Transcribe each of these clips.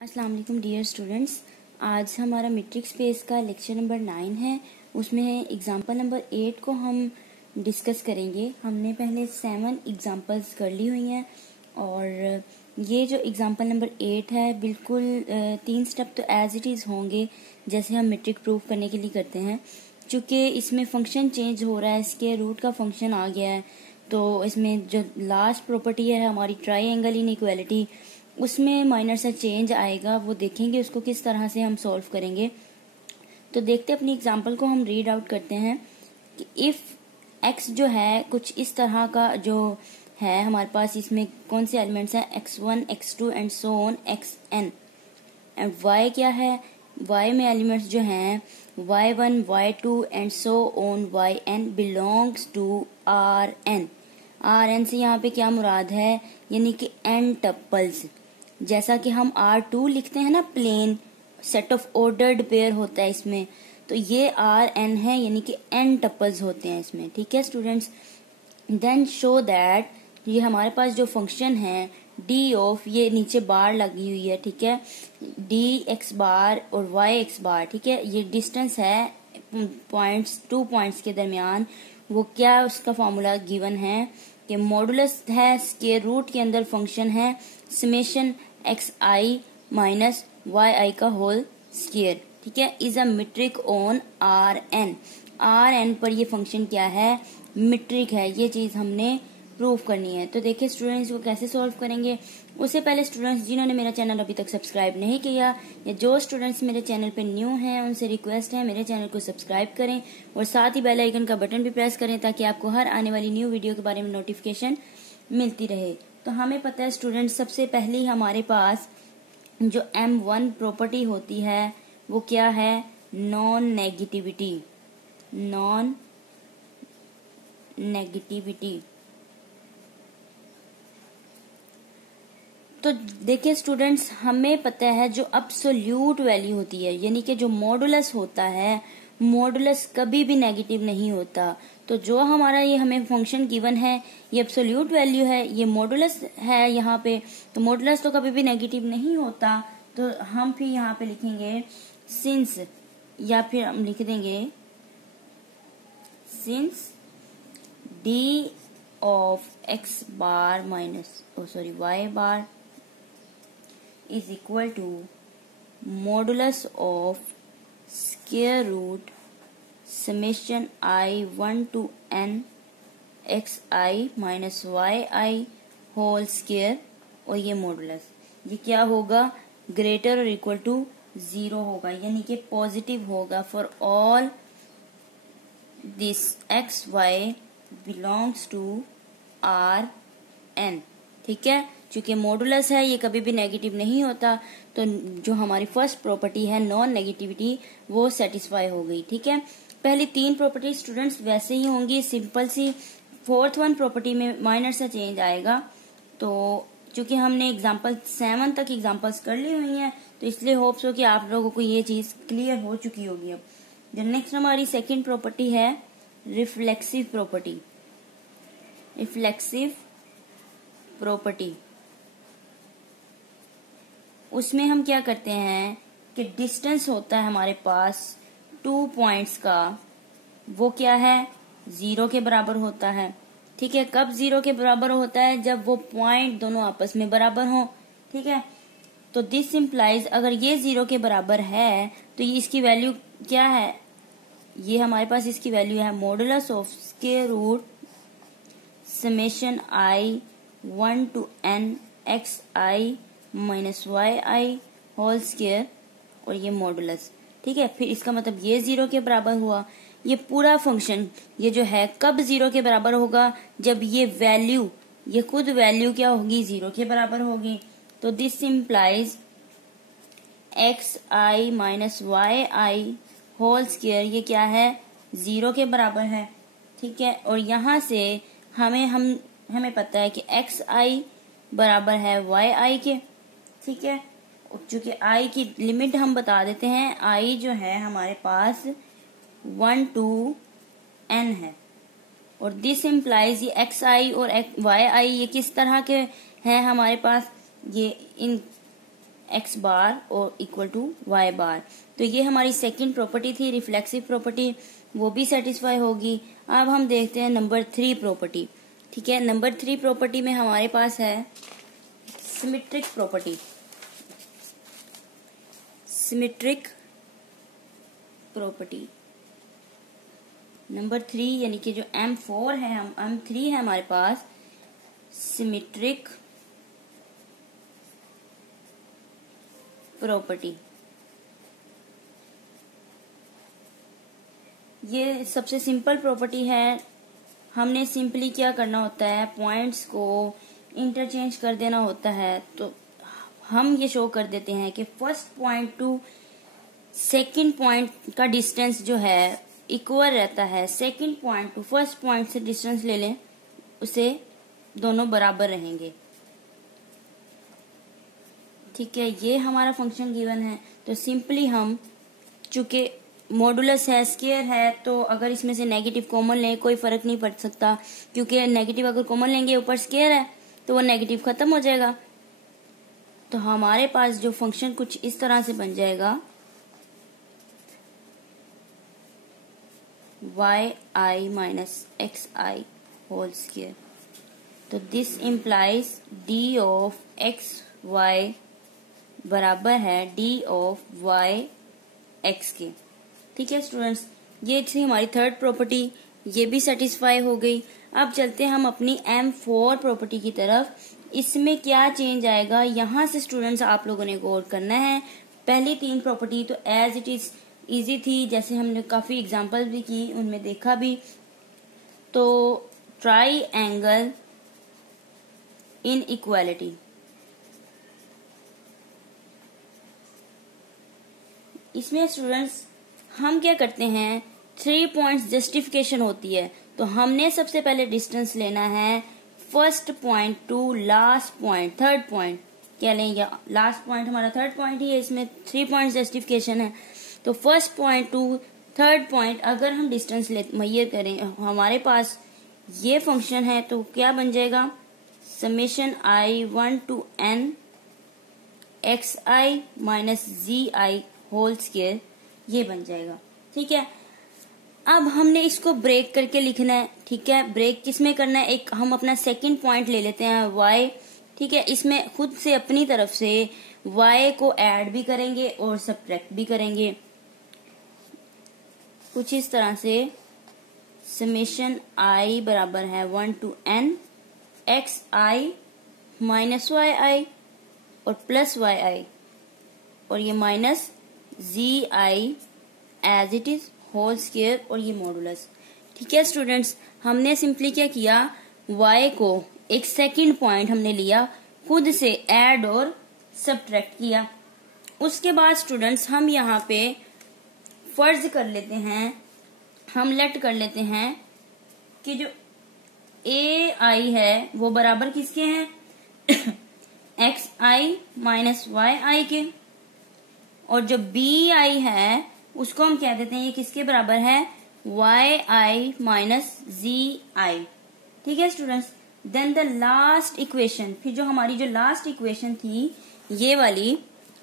अस्सलाम वालेकुम dear students. आज हमारा मैट्रिक स्पेस का लेक्चर नंबर 9 है। उसमें एग्जांपल नंबर 8 को हम डिस्कस करेंगे। हमने पहले 7 एग्जांपल्स कर ली हुई हैं और ये जो एग्जांपल नंबर 8 है बिल्कुल 3 स्टेप तो एज इट इज़ होंगे जैसे हम मैट्रिक प्रूफ करने के लिए करते हैं। चूँकि इसमें फंक्शन चेंज हो रहा है, इसके रूट का फंक्शन आ गया है, तो इसमें जो लास्ट प्रॉपर्टी है हमारी ट्राइंगल इनइक्वालिटी, उसमें माइनर सा चेंज आएगा। वो देखेंगे उसको किस तरह से हम सॉल्व करेंगे। तो देखते अपनी एग्जांपल को हम रीड आउट करते हैं कि इफ x जो है कुछ इस तरह का जो है हमारे पास, इसमें कौन से एलिमेंट्स हैं, x1 x2 and so on xn, and y क्या है, y में एलिमेंट्स जो हैं y1 y2 and so on yn belongs to Rn से यहाँ पे क्या मुराद है, यानी कि n टप्पल्स। जैसा कि हम R2 लिखते हैं ना, plane set of ordered pair होता है इसमें, तो ये Rn है यानी कि n टप्पल्स होते हैं इसमें। ठीक है स्टूडेंट्स, देन शो दैट ये हमारे पास जो फंक्शन है d ऑफ, ये नीचे बार लगी हुई है, ठीक है, dx बार और yx बार, ठीक है, ये डिस्टेंस है पॉइंट्स, 2 पॉइंट्स के दरमियान। वो क्या, उसका फॉर्मूला गिवन है कि मॉडुलस है स्क्वायर रूट के अंदर फंक्शन है समेशन xi माइनस yi का होल स्क्वायर, ठीक है, is a metric on Rn पर ये फंक्शन क्या है, मीट्रिक है। ये चीज हमने प्रूफ करनी है। तो देखिए स्टूडेंट्स को कैसे सॉल्व करेंगे। उससे पहले स्टूडेंट्स जिन्होंने मेरा चैनल अभी तक सब्सक्राइब नहीं किया या जो स्टूडेंट्स मेरे चैनल पे न्यू हैं उनसे रिक्वेस्ट है मेरे चैनल को सब्सक्राइब करें और साथ ही बेल आइकन का बटन भी प्रेस करें ताकि आपको हर आने वाली न्यू वीडियो के बारे में नोटिफिकेशन मिलती रहे। तो हमें पता है स्टूडेंट्स, सबसे पहले हमारे पास जो M1 प्रॉपर्टी होती है वो क्या है, नॉन नेगेटिविटी। तो देखिए स्टूडेंट्स, हमें पता है जो अब्सोल्यूट वैल्यू होती है यानी कि जो मॉडुलस होता है, मॉडुलस कभी भी नेगेटिव नहीं होता। तो जो हमारा ये हमें फंक्शन गिवन है ये अब्सोल्यूट वैल्यू है, ये मॉडुलस है यहाँ पे, तो मॉडुलस तो कभी भी नेगेटिव नहीं होता। तो हम फिर यहाँ पे लिखेंगे सिंस, या फिर हम लिख देंगे since d of x bar minus y bar is equal to modulus of square root summation I1 to n xi minus yi whole square, और ये मॉडुलस ये क्या होगा, ग्रेटर और इक्वल टू 0 होगा, यानी कि पॉजिटिव होगा for all this x y belongs to Rn। ठीक है, चूंकि मॉडुलस है ये कभी भी नेगेटिव नहीं होता, तो जो हमारी फर्स्ट प्रॉपर्टी है नॉन नेगेटिविटी वो सेटिस्फाई हो गई। ठीक है, पहली 3 प्रॉपर्टी स्टूडेंट्स वैसे ही होंगी, सिंपल सी। 4th वन प्रॉपर्टी में माइनर सा चेंज आएगा। तो चूंकि हमने एग्जांपल 7 तक एग्जांपल्स कर ली हुई हैं, तो इसलिए होप्स हो कि आप लोगों को ये चीज क्लियर हो चुकी होगी। अब नेक्स्ट हमारी सेकेंड प्रॉपर्टी है रिफ्लेक्सिव प्रॉपर्टी। उसमें हम क्या करते हैं कि डिस्टेंस होता है हमारे पास 2 पॉइंट्स का, वो क्या है, 0 के बराबर होता है। ठीक है, कब 0 के बराबर होता है, जब वो पॉइंट दोनों आपस में बराबर हो। ठीक है, तो दिस इम्प्लाइज अगर ये 0 के बराबर है तो ये इसकी वैल्यू क्या है, ये हमारे पास इसकी वैल्यू है modulus of square root summation I1 to n xi minus yi whole square, और ये मॉडुलस। ठीक है, फिर इसका मतलब ये 0 के बराबर हुआ। ये पूरा फंक्शन ये जो है कब 0 के बराबर होगा, जब ये वैल्यू, ये खुद वैल्यू क्या होगी, 0 के बराबर होगी। तो this implies xi minus yi whole square, ये क्या है, 0 के बराबर है। ठीक है, और यहाँ से हमें पता है कि xi बराबर है yi के। ठीक है, चूंकि i की लिमिट हम बता देते हैं, i जो है हमारे पास 1 to n है, और दिस इम्प्लाइज ये xi और yi ये किस तरह के हैं हमारे पास, ये इन एक्स बार और इक्वल टू वाई बार। तो ये हमारी सेकंड प्रॉपर्टी थी, रिफ्लेक्सिव प्रॉपर्टी, वो भी सेटिस्फाई होगी। अब हम देखते हैं नंबर 3 प्रॉपर्टी। ठीक है, नंबर 3 प्रॉपर्टी में हमारे पास है symmetric property. Symmetric property number 3 यानी कि जो M4 है, हम M3 है हमारे पास, सिमेट्रिक प्रॉपर्टी। ये सबसे सिंपल प्रॉपर्टी है। हमने सिंपली क्या करना होता है, पॉइंट्स को इंटरचेंज कर देना होता है। तो हम ये शो कर देते हैं कि first point two second point का डिस्टेंस जो है इक्वल रहता है। Second point two first point से डिस्टेंस ले लें, उसे दोनों बराबर रहेंगे। ठीक है, ये हमारा फंक्शन गिवन है। तो सिंपली हम, चूंकि मॉडुलस है, स्केयर है, तो अगर इसमें से नेगेटिव कॉमन लें कोई फर्क नहीं पड़ सकता, क्योंकि नेगेटिव अगर कॉमन लेंगे ऊपर स्केयर है तो वो नेगेटिव खत्म हो जाएगा। तो हमारे पास जो फंक्शन कुछ इस तरह से बन जाएगा, yi minus xi whole square। तो this implies d of x y बराबर है d ऑफ y x के। ठीक है स्टूडेंट्स, ये थी हमारी थर्ड प्रॉपर्टी, ये भी सेटिस्फाई हो गई। अब चलते हैं हम अपनी M4 प्रॉपर्टी की तरफ। इसमें क्या चेंज आएगा, यहाँ से स्टूडेंट्स आप लोगों ने गौर करना है। पहली 3 प्रॉपर्टी तो एज इट इज इजी थी, जैसे हमने काफी एग्जांपल भी की, उनमें देखा भी। तो ट्राइएंगल इनइक्वालिटी, इसमें स्टूडेंट्स हम क्या करते हैं, 3 पॉइंट्स जस्टिफिकेशन होती है। तो हमने सबसे पहले डिस्टेंस लेना है first point two last point, third point क्या लेंगे, लास्ट पॉइंट हमारा थर्ड पॉइंट ही है, इसमें 3 पॉइंट जस्टिफिकेशन है। तो first point two third point अगर हम डिस्टेंस मेजर करें, हमारे पास ये फंक्शन है, तो क्या बन जाएगा, summation i1 to n xi minus zi whole square, ये बन जाएगा। ठीक है, अब हमने इसको ब्रेक करके लिखना है। ठीक है, ब्रेक किसमें करना है, एक हम अपना सेकंड पॉइंट ले लेते हैं y। ठीक है, इसमें खुद से अपनी तरफ से y को ऐड भी करेंगे और सब्ट्रैक्ट भी करेंगे, कुछ इस तरह से। समेशन i बराबर है 1 to n xi minus yi और प्लस yi, और ये minus zi as it is whole square, और ये मॉडुलस। ठीक है स्टूडेंट्स, हमने सिंपली क्या किया, y को एक सेकंड पॉइंट हमने लिया, खुद से ऐड और सब्ट्रैक्ट किया। उसके बाद स्टूडेंट्स हम यहाँ पे फर्ज कर लेते हैं, हम लेट कर लेते हैं कि जो ai है वो बराबर किसके हैं, xi माइनस yi के, और जो bi है उसको हम कह देते हैं ये किसके बराबर है, yi माइनस zi। ठीक है students, then the last equation, फिर जो हमारी जो लास्ट इक्वेशन थी ये वाली,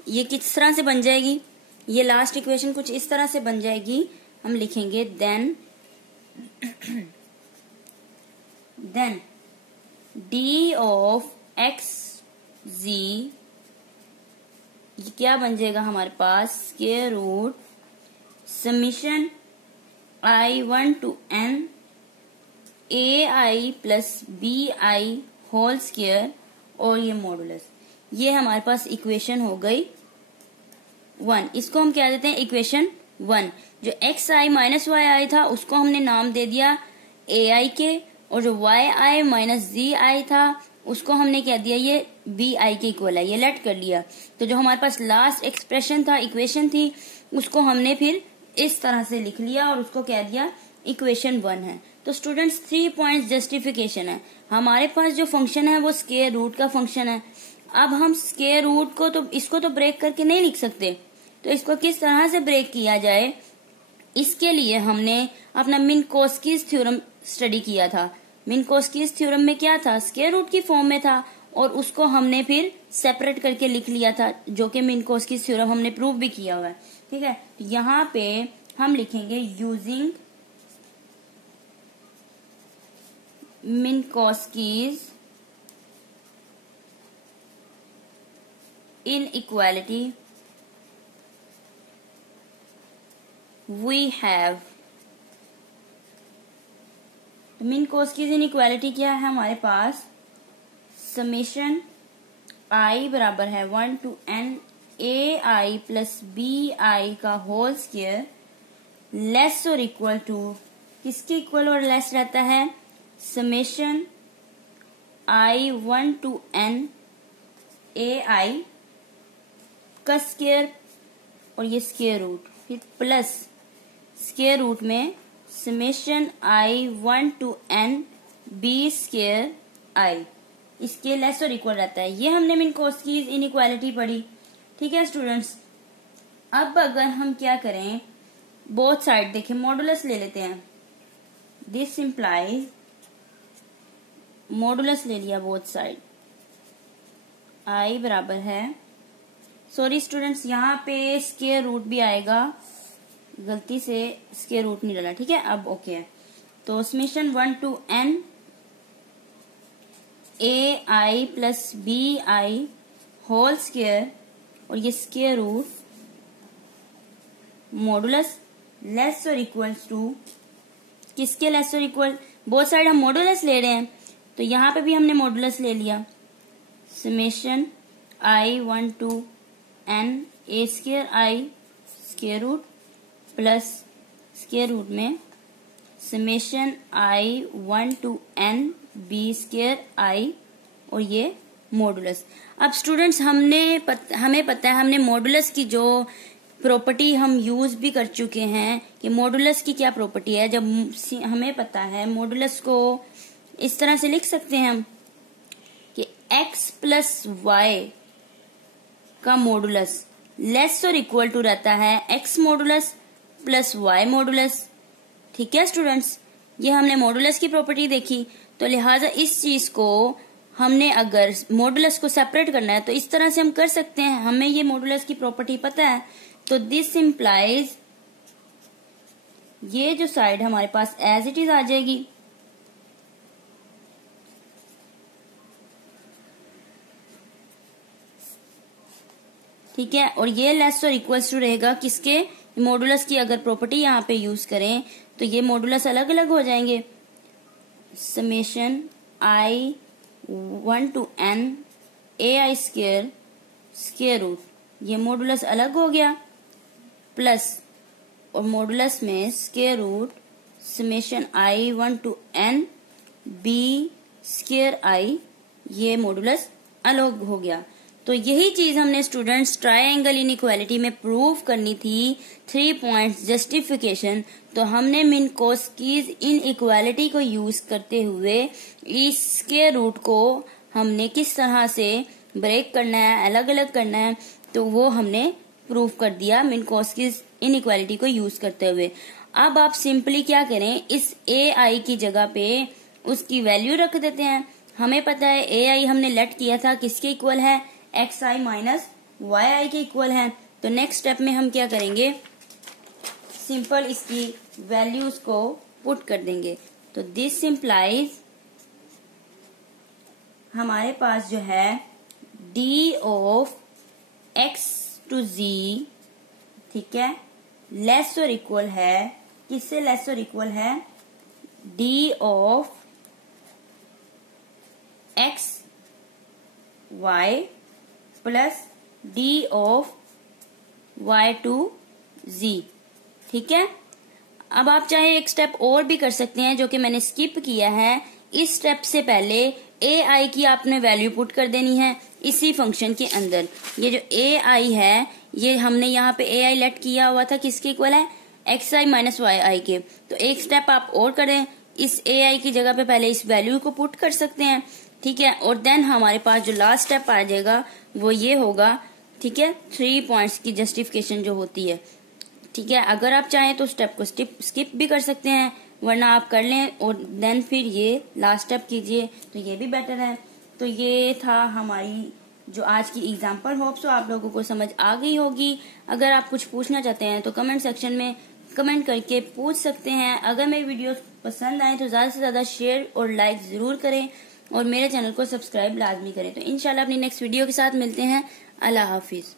ये किस तरह से बन जाएगी, ये लास्ट इक्वेशन कुछ इस तरह से बन जाएगी। हम लिखेंगे then d of x z, ये क्या बन जाएगा हमारे पास, square root summation i1 to n ai plus bi whole square, और ये मॉडुलस। ये हमारे पास इक्वेशन हो गई 1, इसको हम क्या देते हैं इक्वेशन 1। जो xi माइनस yi था उसको हमने नाम दे दिया ai के, और जो yi माइनस zi था उसको हमने क्या दिया, ये bi के इक्वल है, ये लेट कर लिया। तो जो हमारे पास लास्ट एक्सप्रेशन था, इक्वेशन थी, उसको हमने फिर इस तरह से लिख लिया और उसको कह दिया इक्वेशन 1 है। तो स्टूडेंट्स 3 पॉइंट जस्टिफिकेशन है। हमारे पास जो फंक्शन है वो स्क्वायर रूट का फंक्शन है। अब हम स्क्वायर रूट को तो इसको तो ब्रेक करके नहीं लिख सकते, तो इसको किस तरह से ब्रेक किया जाए, इसके लिए हमने अपना मिन्कोस्कीज थ्योरम स्टडी किया था। मिन्कोस्कीज थ्योरम में क्या था, स्क्वायर रूट की फॉर्म में था, और उसको हमने फिर सेपरेट करके लिख लिया था, जो कि मिन्कोस्की थ्योरम हमने प्रूव भी किया हुआ है। ठीक है, यहाँ पे हम लिखेंगे यूजिंग मिन्कोस्कीज inequality we have। तो मिन्कोस्कीज इनइक्वालिटी क्या है हमारे पास, समेशन i बराबर है 1 to n ai plus bi का होल स्क्वायर लेस और इक्वल टू, किसके इक्वल और लेस रहता है, summation i 1 to n ai का स्क्वायर और ये स्क्वायर रूट, फिर प्लस स्क्वायर रूट में summation i 1 to n b square i, इसके लेस और इक्वल रहता है। ये हमने मिन्कोस्कीज इनइक्वालिटी पढ़ी। ठीक है स्टूडेंट्स, अब अगर हम क्या करें, बोथ साइड देखें, मॉडुलस ले लेते हैं। दिस इम्प्लाइज, मॉडुलस ले लिया बोथ साइड, i बराबर है, सॉरी स्टूडेंट्स यहाँ पे स्क्वायर रूट भी आएगा, गलती से स्क्वायर रूट नहीं डाला। ठीक है, अब ओके है। तो summation 1 to n ai plus bi whole square और ये स्क्वायर रूट मॉडुलस लेस और इक्वल्स टू, किसके लेस और इक्वल, बोथ साइड हम मॉडुलस ले रहे हैं तो यहाँ पे भी हमने मॉडुलस ले लिया, summation i 1 to n a square i square root plus square root में summation i 1 to n b square i और ये मॉडुलस। अब स्टूडेंट्स हमें पता है, हमने मॉडुलस की जो प्रॉपर्टी हम यूज भी कर चुके हैं कि मॉडुलस की क्या प्रॉपर्टी है। जब हमें पता है मॉडुलस को इस तरह से लिख सकते हैं हम कि x प्लस वाई का मॉडुलस लेस और इक्वल टू रहता है x modulus plus y modulus. ठीक है स्टूडेंट्स, ये हमने मॉडुलस की प्रॉपर्टी देखी, तो लिहाजा इस चीज को हमने अगर मॉडुलस को सेपरेट करना है तो इस तरह से हम कर सकते हैं, हमें ये मॉडुलस की प्रॉपर्टी पता है। तो दिस इम्प्लाइज, ये जो साइड हमारे पास एज इट इज आ जाएगी, ठीक है, और ये लेस और इक्वल्स टू रहेगा किसके, मॉडुलस की अगर प्रॉपर्टी यहाँ पे यूज करें तो ये मॉडुलस अलग अलग हो जाएंगे, summation i 1 to n ai square square root, ये मॉडुलस अलग हो गया, प्लस और मॉडुलस में square root summation i 1 to n b square i, ये मॉडुलस अलग हो गया। तो यही चीज हमने स्टूडेंट्स ट्रायंगल इनइक्वालिटी में प्रूव करनी थी, 3 पॉइंट्स जस्टिफिकेशन। तो हमने मिन्कोस्कीज इनइक्वालिटी को यूज करते हुए इसके रूट को हमने किस तरह से ब्रेक करना है, अलग अलग करना है, तो वो हमने प्रूव कर दिया मिन्कोस्कीज इनइक्वालिटी को यूज करते हुए। अब आप सिंपली क्या करें, इस ए आई की जगह पे उसकी वैल्यू रख देते हैं। हमें पता है ए आई हमने लेट किया था किसके इक्वल है, एक्स आई माइनस वाई आई के इक्वल है। तो नेक्स्ट स्टेप में हम क्या करेंगे, सिंपल इसकी वैल्यूज को पुट कर देंगे। तो दिस इम्प्लाइज हमारे पास जो है d of x to z, ठीक है, लेस और इक्वल है, किससे लेस और इक्वल है, d of x y plus d of y to z. ठीक है, अब आप चाहे एक स्टेप और भी कर सकते हैं जो कि मैंने स्किप किया है। इस स्टेप से पहले ए आई की आपने वैल्यू पुट कर देनी है इसी फंक्शन के अंदर। ये जो ए आई है, ये हमने यहाँ पे ए आई लेट किया हुआ था किसके इक्वल है, एक्स आई माइनस वाई आई के। तो एक स्टेप आप और करें, इस ए आई की जगह पे पहले इस वैल्यू को पुट कर सकते हैं, ठीक है, और देन हमारे पास जो लास्ट स्टेप आ जाएगा वो ये होगा, ठीक है, 3 पॉइंट्स की जस्टिफिकेशन जो होती है। ठीक है, अगर आप चाहें तो स्टेप को स्किप भी कर सकते हैं, वरना आप कर लें और देन फिर ये लास्ट स्टेप कीजिए तो ये भी बेटर है। तो ये था हमारी जो आज की एग्जाम्पल। होप सो आप लोगों को समझ आ गई होगी। अगर आप कुछ पूछना चाहते हैं तो कमेंट सेक्शन में कमेंट करके पूछ सकते हैं। अगर मेरी वीडियोस पसंद आए तो ज्यादा से ज्यादा शेयर और लाइक जरूर करें और मेरे चैनल को सब्सक्राइब लाजमी करें। तो इंशाल्लाह अपनी नेक्स्ट वीडियो के साथ मिलते हैं। अल्लाह हाफिज।